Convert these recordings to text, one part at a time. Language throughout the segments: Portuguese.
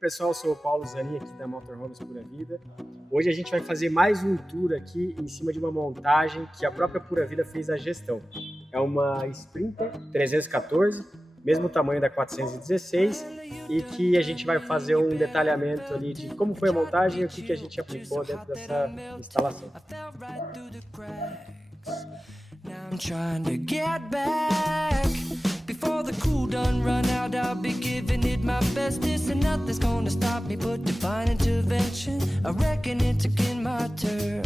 Pessoal, eu sou o Paulo Zanin aqui da Motorhomes Pura Vida. Hoje a gente vai fazer mais um tour aqui em cima de uma montagem que a própria Pura Vida fez a gestão. É uma Sprinter 314, mesmo tamanho da 416, e que a gente vai fazer um detalhamento ali de como foi a montagem e o que a gente aplicou dentro dessa instalação. I'm trying to get back before the cool done run out. I'll be giving it my bestest, and nothing's gonna stop me but divine intervention. I reckon it's again my turn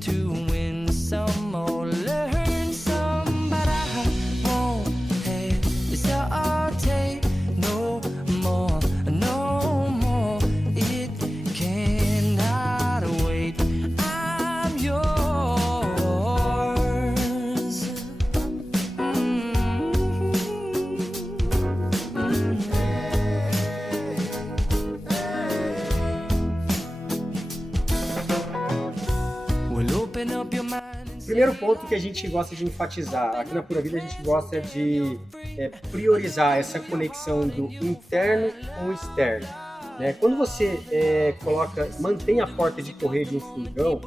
to win some or learn some, but I won't hesitate no more, no more. It cannot wait. I'm yours. Primeiro ponto que a gente gosta de enfatizar, aqui na Pura Vida a gente gosta de priorizar essa conexão do interno com o externo. Né? Quando você mantém a porta de correr de um furgão,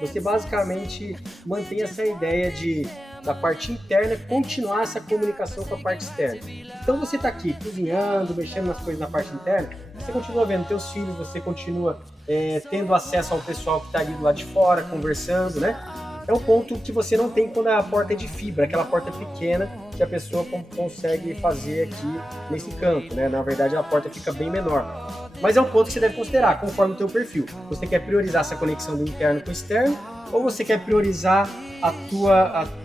você basicamente mantém essa ideia da parte interna continuar essa comunicação com a parte externa. Então você está aqui cozinhando, mexendo nas coisas na parte interna, você continua vendo seus filhos, você continua tendo acesso ao pessoal que está ali do lado de fora, conversando, né? É um ponto que você não tem quando a porta é de fibra, aquela porta pequena que a pessoa consegue fazer aqui nesse canto, né? Na verdade a porta fica bem menor. Mas é um ponto que você deve considerar, conforme o teu perfil. Você quer priorizar essa conexão do interno com o externo, ou você quer priorizar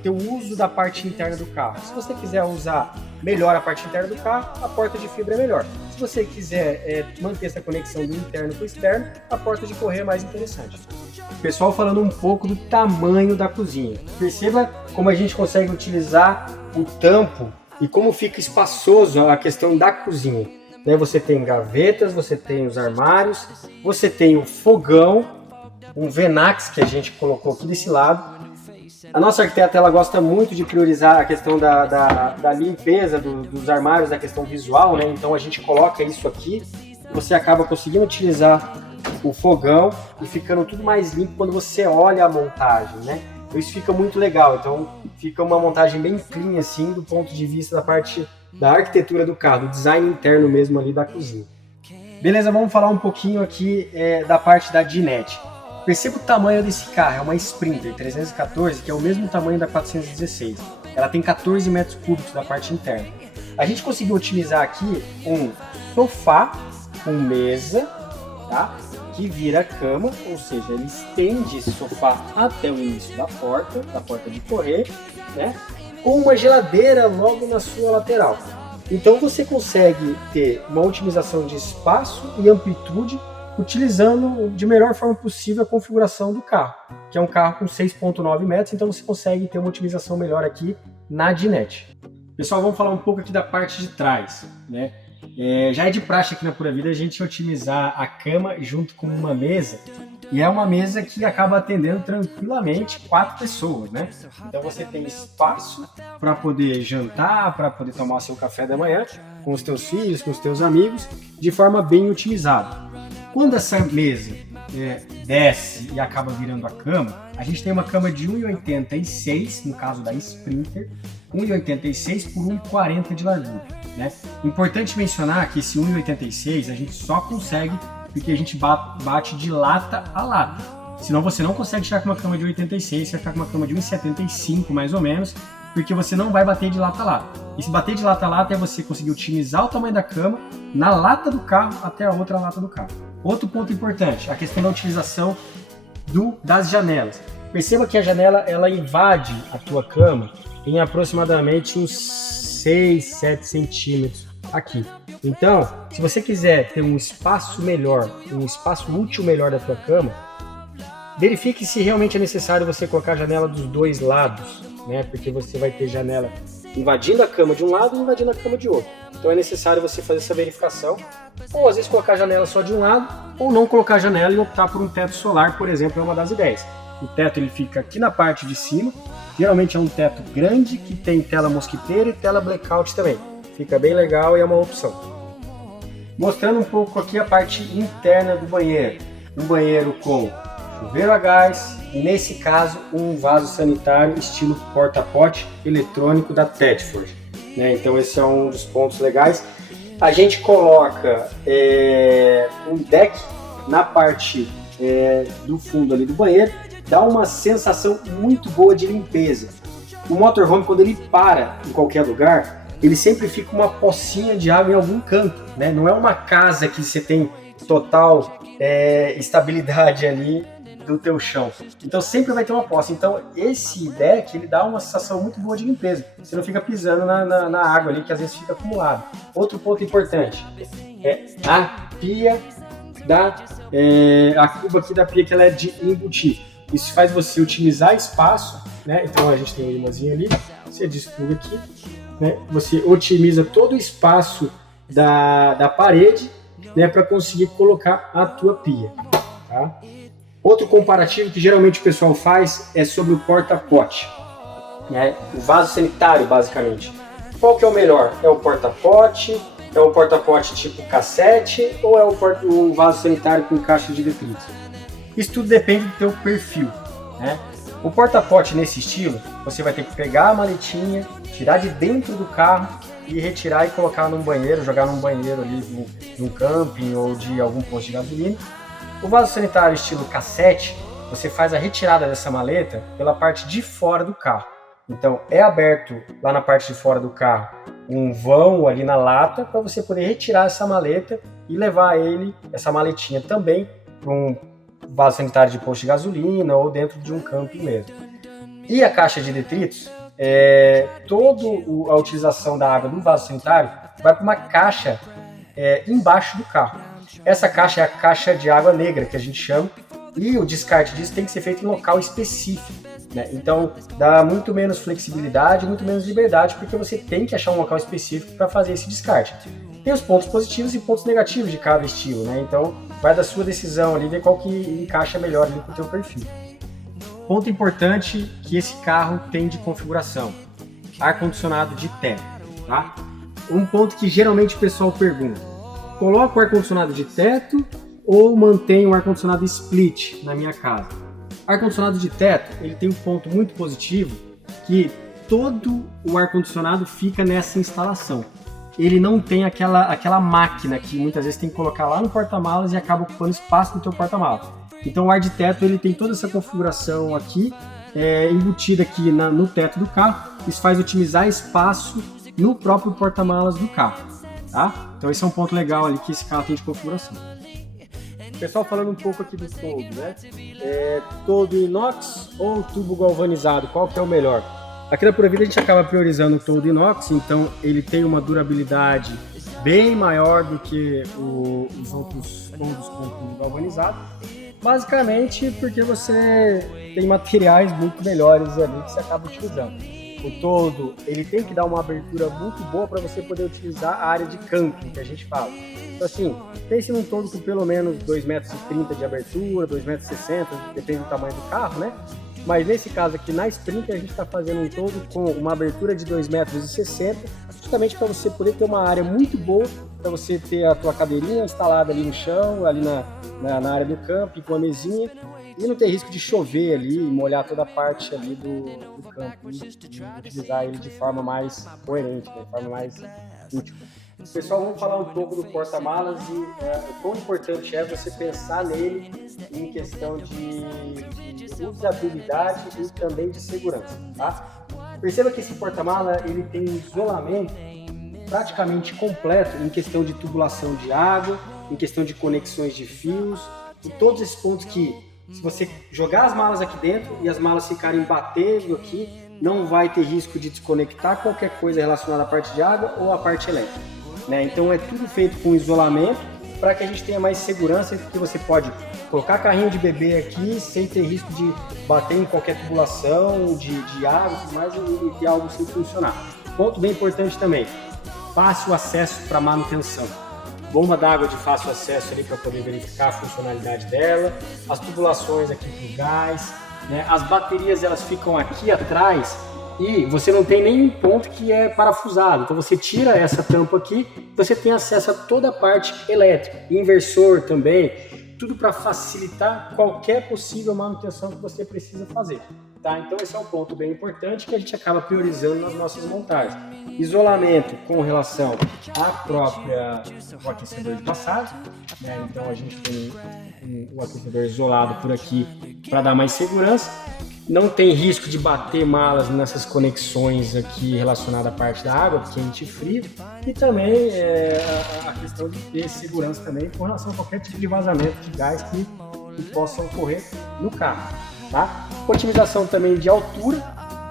teu uso da parte interna do carro? Se você quiser usar melhor a parte interna do carro, a porta de fibra é melhor. Se você quiser manter essa conexão do interno com o externo, a porta de correr é mais interessante. Pessoal, falando um pouco do tamanho da cozinha. Perceba como a gente consegue utilizar o tampo e como fica espaçoso a questão da cozinha. Você tem gavetas, você tem os armários, você tem o fogão, um Venax que a gente colocou aqui desse lado. A nossa arquiteta ela gosta muito de priorizar a questão da limpeza dos armários, da questão visual, né? Então a gente coloca isso aqui, você acaba conseguindo utilizar o fogão e ficando tudo mais limpo quando você olha a montagem, né? Então isso fica muito legal, então fica uma montagem bem clean assim do ponto de vista da parte da arquitetura do carro, do design interno mesmo ali da cozinha. Beleza, vamos falar um pouquinho aqui da parte da dinette. Perceba o tamanho desse carro, é uma Sprinter 314, que é o mesmo tamanho da 416. Ela tem 14 metros cúbicos da parte interna. A gente conseguiu otimizar aqui um sofá com mesa, tá? Que vira cama, ou seja, ele estende esse sofá até o início da porta de correr, né? Com uma geladeira logo na sua lateral. Então você consegue ter uma otimização de espaço e amplitude utilizando de melhor forma possível a configuração do carro, que é um carro com 6,9 metros, então você consegue ter uma otimização melhor aqui na dinette. Pessoal, vamos falar um pouco aqui da parte de trás, né? Já é de praxe aqui na Pura Vida a gente otimizar a cama junto com uma mesa, e é uma mesa que acaba atendendo tranquilamente 4 pessoas, né? Então você tem espaço para poder jantar, para poder tomar seu café da manhã com os teus filhos, com os teus amigos, de forma bem otimizada. Quando essa mesa desce e acaba virando a cama, a gente tem uma cama de 1,86, no caso da Sprinter, 1,86 por 1,40 de largura. Né? Importante mencionar que esse 1,86 a gente só consegue porque a gente bate de lata a lata. Senão você não consegue chegar com uma cama de 86, você vai ficar com uma cama de 1,75 mais ou menos, porque você não vai bater de lata a lata. E se bater de lata a lata é você conseguir otimizar o tamanho da cama na lata do carro até a outra lata do carro. Outro ponto importante, a questão da utilização das janelas. Perceba que a janela ela invade a tua cama em aproximadamente uns 6, 7 centímetros aqui. Então, se você quiser ter um espaço melhor, um espaço útil melhor da tua cama, verifique se realmente é necessário você colocar a janela dos dois lados, né? Porque você vai ter janela invadindo a cama de um lado e invadindo a cama de outro. Então é necessário você fazer essa verificação, ou às vezes colocar a janela só de um lado, ou não colocar a janela e optar por um teto solar, por exemplo, é uma das ideias. O teto ele fica aqui na parte de cima, geralmente é um teto grande que tem tela mosquiteira e tela blackout também. Fica bem legal e é uma opção. Mostrando um pouco aqui a parte interna do banheiro. Um banheiro com chuveiro a gás e, nesse caso, um vaso sanitário estilo porta-pote eletrônico da Thetford. Então esse é um dos pontos legais. A gente coloca um deck na parte do fundo ali do banheiro, dá uma sensação muito boa de limpeza. O motorhome, quando ele para em qualquer lugar, ele sempre fica uma pocinha de água em algum canto, né? Não é uma casa que você tem total estabilidade ali do teu chão. Então sempre vai ter uma poça. Então esse deck, ele dá uma sensação muito boa de limpeza. Você não fica pisando na água ali, que às vezes fica acumulado. Outro ponto importante é a pia a cuba aqui da pia, que ela é de embutir. Isso faz você otimizar espaço, né? Então a gente tem uma imãzinha ali, você despluga aqui, né? Você otimiza todo o espaço da parede, né? Para conseguir colocar a tua pia, tá? Outro comparativo que geralmente o pessoal faz é sobre o porta-pote, né? O vaso sanitário, basicamente. Qual que é o melhor? É o porta-pote? É o porta-pote tipo cassete ou é o vaso sanitário com caixa de detritos? Isso tudo depende do teu perfil, né? O porta-pote nesse estilo, você vai ter que pegar a maletinha, tirar de dentro do carro e retirar e colocar num banheiro, jogar num banheiro ali de um camping ou de algum posto de gasolina. O vaso sanitário estilo cassete, você faz a retirada dessa maleta pela parte de fora do carro. Então é aberto lá na parte de fora do carro um vão ali na lata para você poder retirar essa maleta e levar essa maletinha também para um vaso sanitário de posto de gasolina ou dentro de um camping mesmo. E a caixa de detritos, toda a utilização da água do vaso sanitário vai para uma caixa embaixo do carro. Essa caixa é a caixa de água negra, que a gente chama, e o descarte disso tem que ser feito em local específico, né? Então dá muito menos flexibilidade, muito menos liberdade, porque você tem que achar um local específico para fazer esse descarte. Tem os pontos positivos e pontos negativos de cada estilo, né? Então vai da sua decisão ali, ver qual que encaixa melhor ali com o teu perfil. Ponto importante que esse carro tem de configuração: ar-condicionado de teto, tá? Um ponto que geralmente o pessoal pergunta: coloco o ar-condicionado de teto ou mantenho o ar-condicionado split na minha casa? Ar-condicionado de teto, ele tem um ponto muito positivo, que todo o ar-condicionado fica nessa instalação. Ele não tem aquela máquina que muitas vezes tem que colocar lá no porta-malas e acaba ocupando espaço no teu porta-malas. Então o ar de teto, ele tem toda essa configuração aqui, embutida aqui no teto do carro. Isso faz otimizar espaço no próprio porta-malas do carro, tá? Então esse é um ponto legal ali que esse carro tem de configuração. Pessoal, falando um pouco aqui do toldo, né? Toldo inox ou tubo galvanizado, qual que é o melhor? Aqui na Pura Vida a gente acaba priorizando o toldo inox, então ele tem uma durabilidade bem maior do que os outros toldos com tubo galvanizado. Basicamente porque você tem materiais muito melhores ali que você acaba utilizando. O toldo, ele tem que dar uma abertura muito boa para você poder utilizar a área de camping, que a gente fala. Então assim, pense num toldo com pelo menos 2,30 metros de abertura, 2,60 metros, depende do tamanho do carro, né? Mas nesse caso aqui, na Sprinter, a gente está fazendo um toldo com uma abertura de 2,60 metros, justamente para você poder ter uma área muito boa, para você ter a tua cadeirinha instalada ali no chão, ali na área do camping, com a mesinha, e não ter risco de chover ali e molhar toda a parte ali do campo, e utilizar ele de forma mais coerente, de forma mais útil. Pessoal, vamos falar um pouco do porta-malas e o quão importante é você pensar nele em questão de usabilidade e também de segurança, tá? Perceba que esse porta-mala, ele tem um isolamento praticamente completo em questão de tubulação de água, em questão de conexões de fios, e todos esses pontos que, se você jogar as malas aqui dentro e as malas ficarem batendo aqui, não vai ter risco de desconectar qualquer coisa relacionada à parte de água ou à parte elétrica, né? Então é tudo feito com isolamento para que a gente tenha mais segurança, porque você pode colocar carrinho de bebê aqui sem ter risco de bater em qualquer tubulação de água e tudo mais e ter algo sem funcionar. Ponto bem importante também: fácil acesso para manutenção. Bomba d'água de fácil acesso ali para poder verificar a funcionalidade dela, as tubulações aqui para o gás, né? As baterias, elas ficam aqui atrás e você não tem nenhum ponto que é parafusado, então você tira essa tampa aqui você tem acesso a toda a parte elétrica, inversor também, tudo para facilitar qualquer possível manutenção que você precisa fazer. Tá? Então esse é um ponto bem importante que a gente acaba priorizando nas nossas montagens. Isolamento com relação ao aquecedor de passagem, né? Então a gente tem um aquecedor isolado por aqui para dar mais segurança. Não tem risco de bater malas nessas conexões aqui relacionadas à parte da água, quente e frio. E também a questão de ter segurança também com relação a qualquer tipo de vazamento de gás que possa ocorrer no carro. Tá? Otimização também de altura,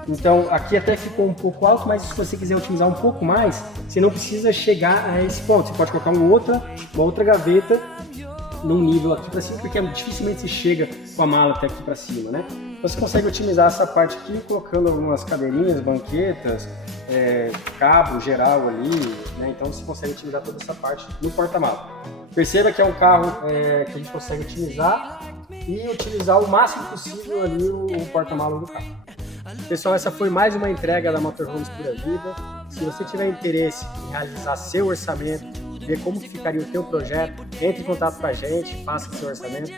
então aqui até ficou um pouco alto, mas se você quiser otimizar um pouco mais, você não precisa chegar a esse ponto, você pode colocar uma outra gaveta num nível aqui para cima, porque dificilmente se chega com a mala até aqui para cima, né? Você consegue otimizar essa parte aqui colocando algumas cadeirinhas, banquetas, cabo geral ali, né? Então você consegue otimizar toda essa parte no porta-mala. Perceba que é um carro que a gente consegue otimizar e utilizar o máximo possível ali o porta-malas do carro. Pessoal, essa foi mais uma entrega da Motorhomes Pura Vida. Se você tiver interesse em realizar seu orçamento, ver como que ficaria o teu projeto, entre em contato com a gente, faça seu orçamento.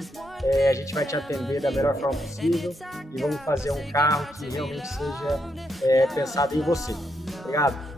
A gente vai te atender da melhor forma possível e vamos fazer um carro que realmente seja pensado em você. Obrigado!